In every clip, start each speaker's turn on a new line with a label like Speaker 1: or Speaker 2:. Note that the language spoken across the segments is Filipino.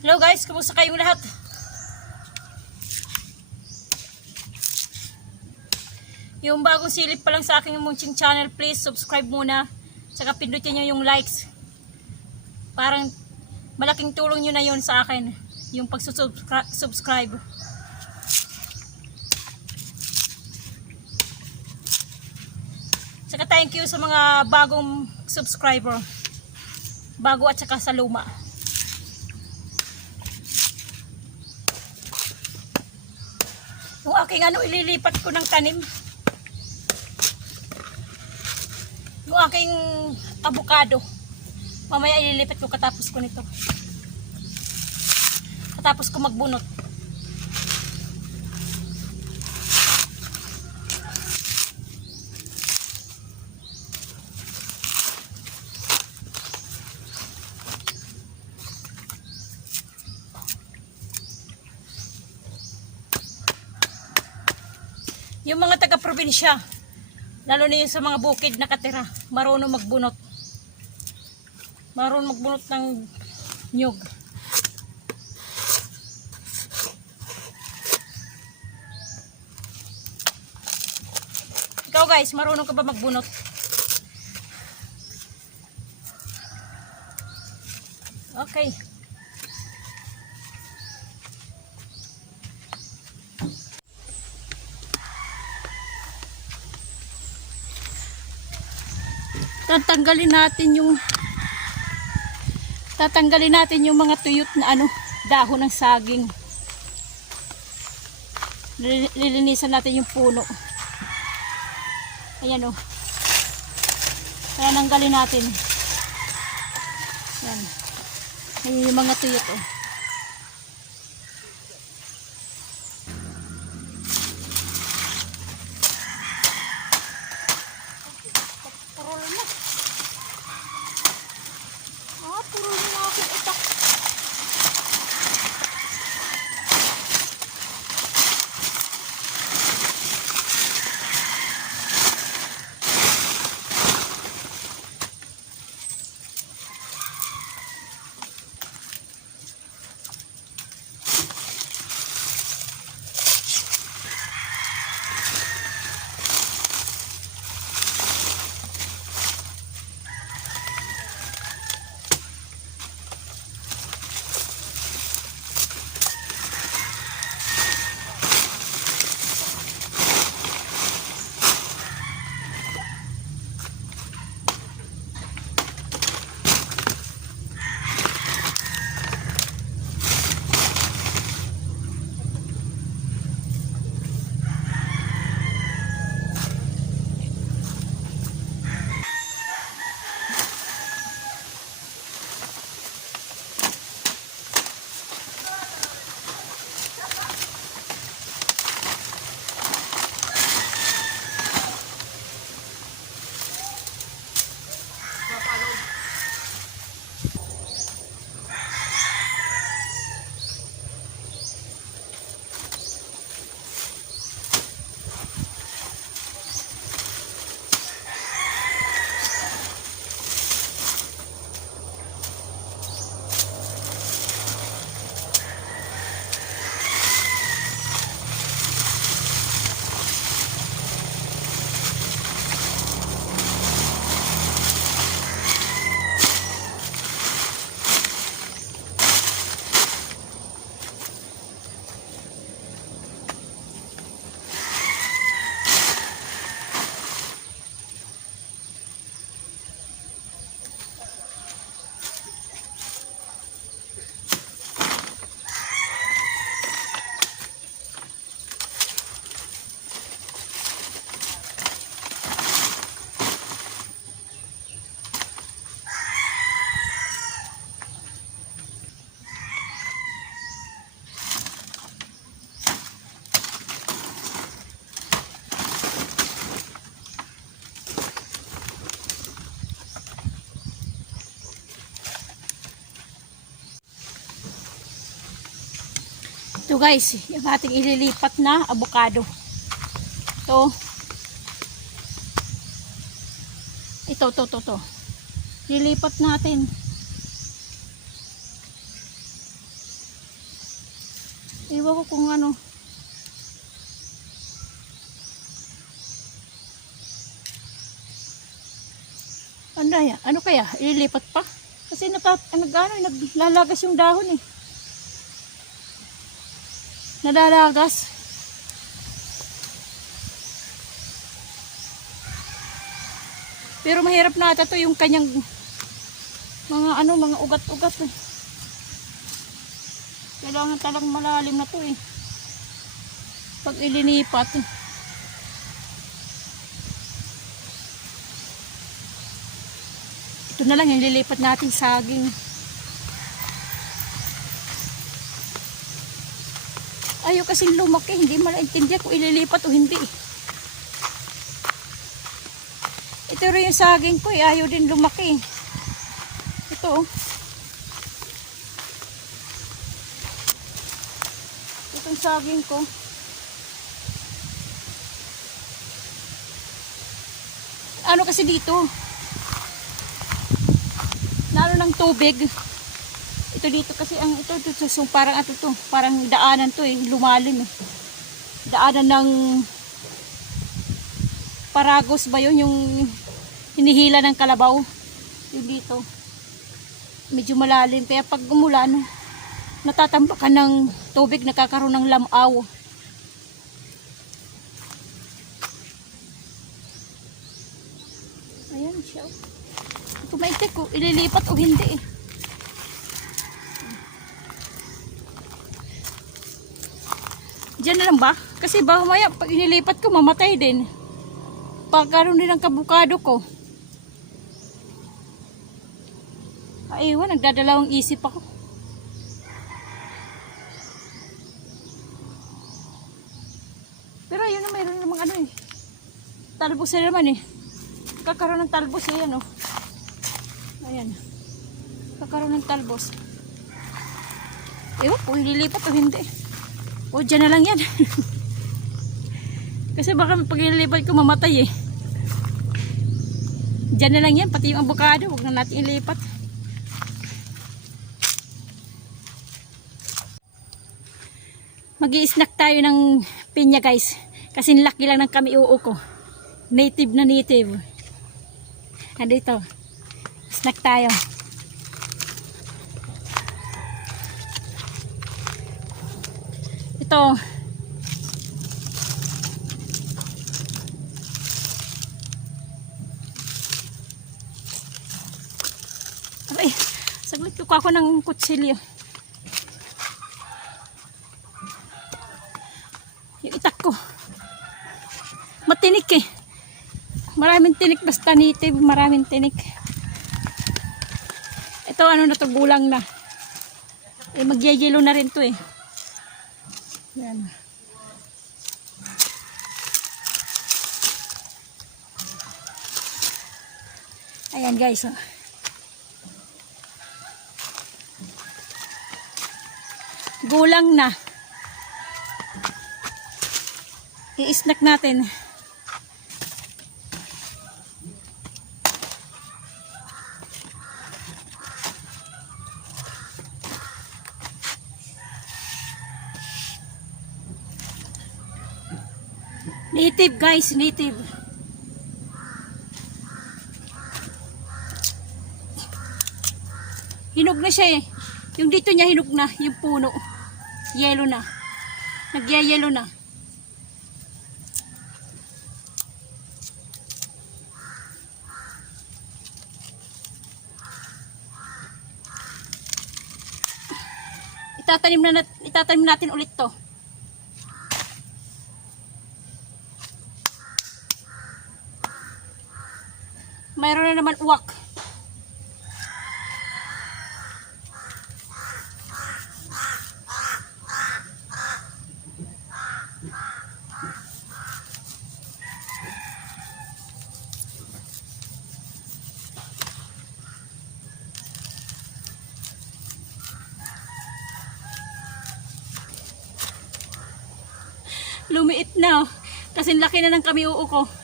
Speaker 1: Hello guys, kumusta kayong lahat? Yung bagong silip pa lang sa aking munching channel, please subscribe muna. Saka pindutin nyo yung likes. Parang malaking tulong nyo na yun sa akin. Yung pagsusubscribe. Saka thank you sa mga bagong subscriber. Bago at saka sa luma. Aking ano, ililipat ko ng tanim. Yung aking avocado. Mamaya ililipat ko katapos ko nito. Katapos ko magbunot. Yung mga taga-probinsya, lalo na yung sa mga bukid nakatira, marunong magbunot. Marunong magbunot ng nyug. Ikaw guys, marunong ka ba magbunot? Okay. Tatanggalin natin yung tatanggalin natin yung mga tuyot na ano dahon ng saging. Lili- lilinisan natin yung puno. Ayan o kaya nanggalin natin. Yan ayan yung mga tuyot o guys, yung ating ililipat na avocado. Ito. Ito, to, to, to. Lilipat natin. Iwan ko kung ano. Ano ya? Ano kaya? Ililipat pa? Kasi nata, nag, ano, naglalagas yung dahon eh. Nalalagas. Pero mahirap na ata to yung kanyang mga ano, mga ugat-ugat eh. Kailangan talagang malalim na to eh. Pag ilinipat eh. Ito na lang yung lilipat natin saging. Ayaw kasing lumaki, hindi malaintindihan kung ililipat o hindi. Ito rin yung saging ko, eh. ayaw din lumaki. Ito oh. Itong saging ko. Ano kasi dito? Lalo ng tubig. Ito dito kasi ang ito, ito so, parang ato to, parang daanan to eh, lumalim eh. Daanan ng Paragos ba yun yung hinihila ng kalabaw? Yung dito. Medyo malalim kaya pag umulan natatambakan ng tubig nakakaroon ng lamaw. Ayan siya. Ito maitik ko, ililipat o hindi eh. Diyan na lang ba? Kasi ba maya pag inilipat ko mamatay din. Pagkaroon din ng kabukado ko. Ay, ewan, nagdadalawang isip ako. Pero ayun na mayroon namang ano eh. Talbos na naman eh. Kakaroon ng talbos eh, ano. Ayan. Kakaroon ng talbos. Ewan, kung ililipat o hindi. O, dyan na lang yan. Kasi baka pag ililipat ko mamatay eh. Diyan na lang yan, pati yung avocado, huwag na natin ilipat. mag snack tayo ng pinya guys. Kasi laki lang ng kami uo ko. Native na native. Andito. Snack tayo. Ito. Aray, saglit ko ako ng kutsilyo. Yung itak ko. Matinik eh. Maraming tinik basta native, maraming tinik. Ito ano na to, gulang na. Eh magyayelo na rin to eh. Yan. Ayan guys. Oh. Gulang na. I-snack natin. Native guys, native. Hinog na siya eh. Yung dito niya hinog na, yung puno. Yellow na. Nagyayelo na. Itatanim na itatanim natin ulit 'to. Mayroon na naman uwak. Lumiit na. oh. Kasi laki na ng kami uo ko.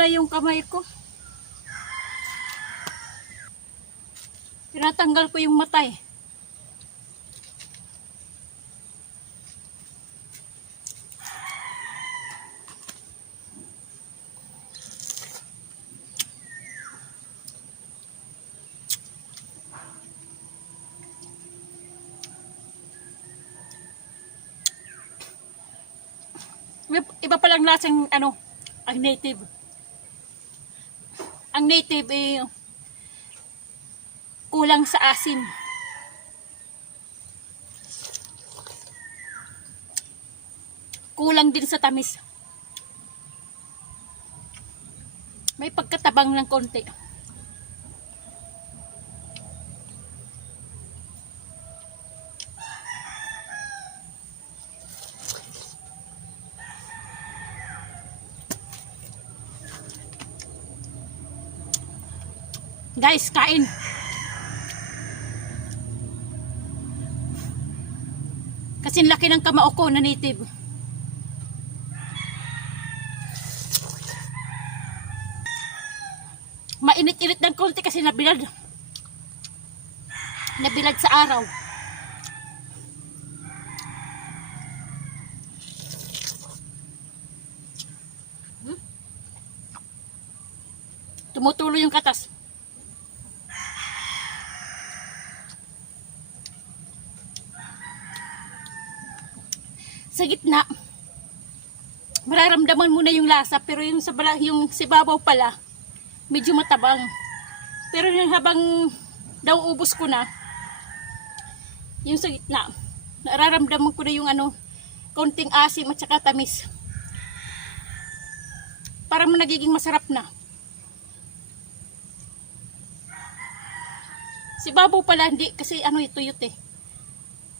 Speaker 1: Nangangala yung kamay ko. Tinatanggal ko yung matay. Iba, iba palang lasang ano, ang native. Native eh, kulang sa asim. Kulang din sa tamis. May pagkatabang ng konti. Guys, kain. Kasi laki ng kamao ko na native. Mainit-init ng konti kasi nabilad. Nabilad sa araw. Hmm? Tumutulo yung katas. Sa gitna, mararamdaman mo na yung lasa, pero yung sa bala, yung sibabaw pala, medyo matabang. Pero yung habang daw ubos ko na, yung sa gitna, nararamdaman ko na yung ano, konting asim at saka tamis. Parang nagiging masarap na. Si babaw pala hindi kasi ano ito yut eh.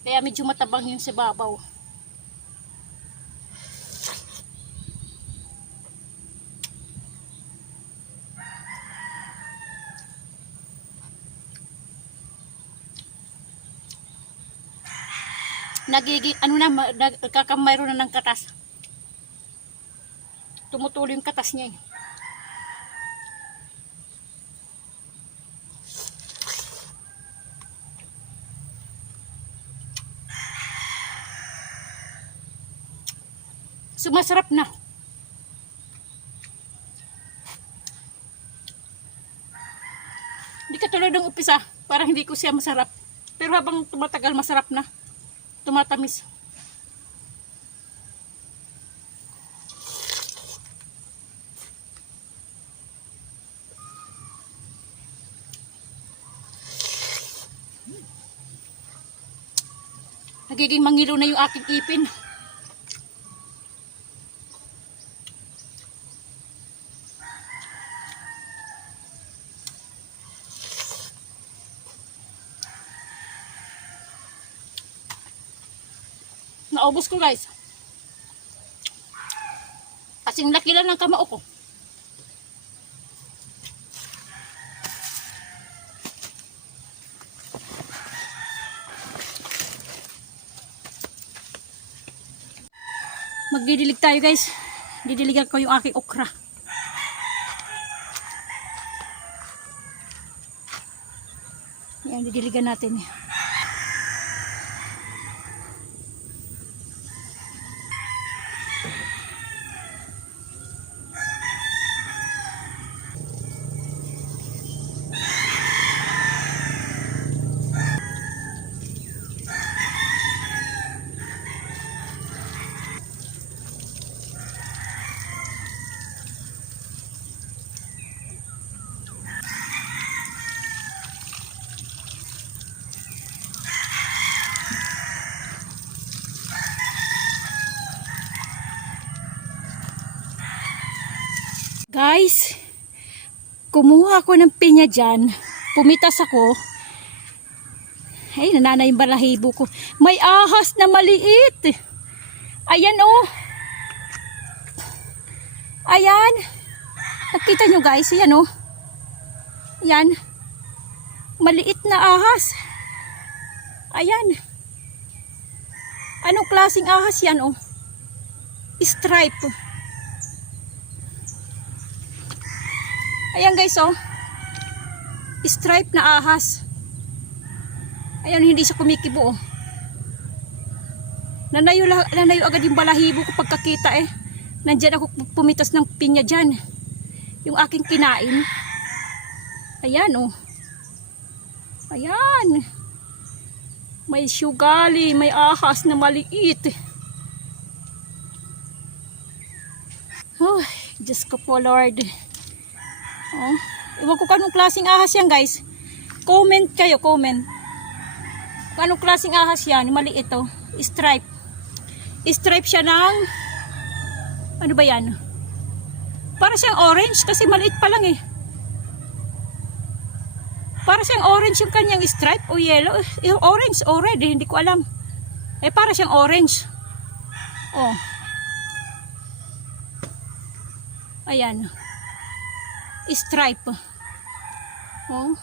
Speaker 1: Kaya medyo matabang yung si nagiging ano na ma- nag- nagkakamayro na ng katas. Tumutulo yung katas niya eh. sumasarap na. Hindi katulad ng upisa parang hindi ko siya masarap. Pero habang tumatagal masarap na tumatamis. Nagiging mangilo na yung aking ipin. Naubos ko guys. Kasing laki lang ng kamao ko. Magdidilig tayo guys. Didiligan ko yung aking okra. Yan, didiligan natin. Guys, kumuha ako ng pinya dyan. Pumitas ako. Ay, nanana yung balahibo ko. May ahas na maliit. Ayan oh. Ayan. Nakita nyo guys, ayan oh. Ayan. Maliit na ahas. Ayan. Anong klaseng ahas yan oh? Stripe. Ayan guys, oh. Stripe na ahas. Ayan, hindi siya kumikibo, oh. Nanayo, nanayo agad yung balahibo ko pagkakita eh. Nandyan ako pumitas ng pinya dyan. Yung aking kinain. Ayan, oh. Ayan. May sugali, may ahas na maliit. Oh, Diyos ko po, Lord. Oh, iwan ko kung anong klaseng ahas yan, guys. Comment kayo, comment. Kung anong klaseng ahas yan, maliit to. Stripe. Stripe siya ng, ano ba yan? Para siyang orange kasi maliit pa lang eh. Para siyang orange yung kanyang stripe o yellow. Eh, orange o red, eh, hindi ko alam. Eh, para siyang orange. Oh. Ayan. Stripe. Oh.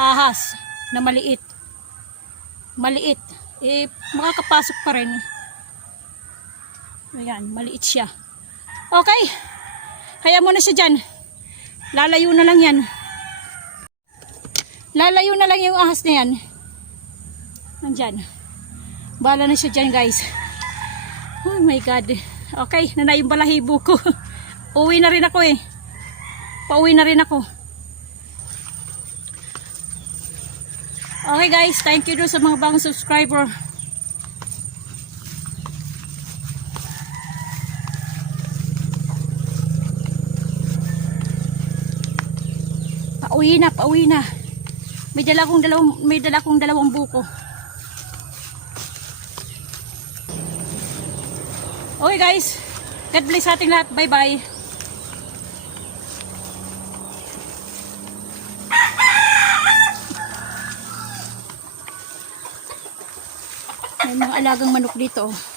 Speaker 1: Ahas na maliit. Maliit. Eh, makakapasok pa rin. Ayan, maliit siya. Okay. Kaya mo na siya dyan. Lalayo na lang yan. Lalayo na lang yung ahas na yan. Nandyan. Bala na siya dyan guys. Oh my God. Okay, nanay yung balahibo ko. Uwi na rin ako eh. Pauwi na rin ako. Okay guys, thank you do sa mga bagong subscriber. Pauwi na, pauwi na. May dala kong dalawang, may dala kong dalawang buko. Okay guys, God bless ating lahat. Bye-bye. May mga alagang manok dito. oh.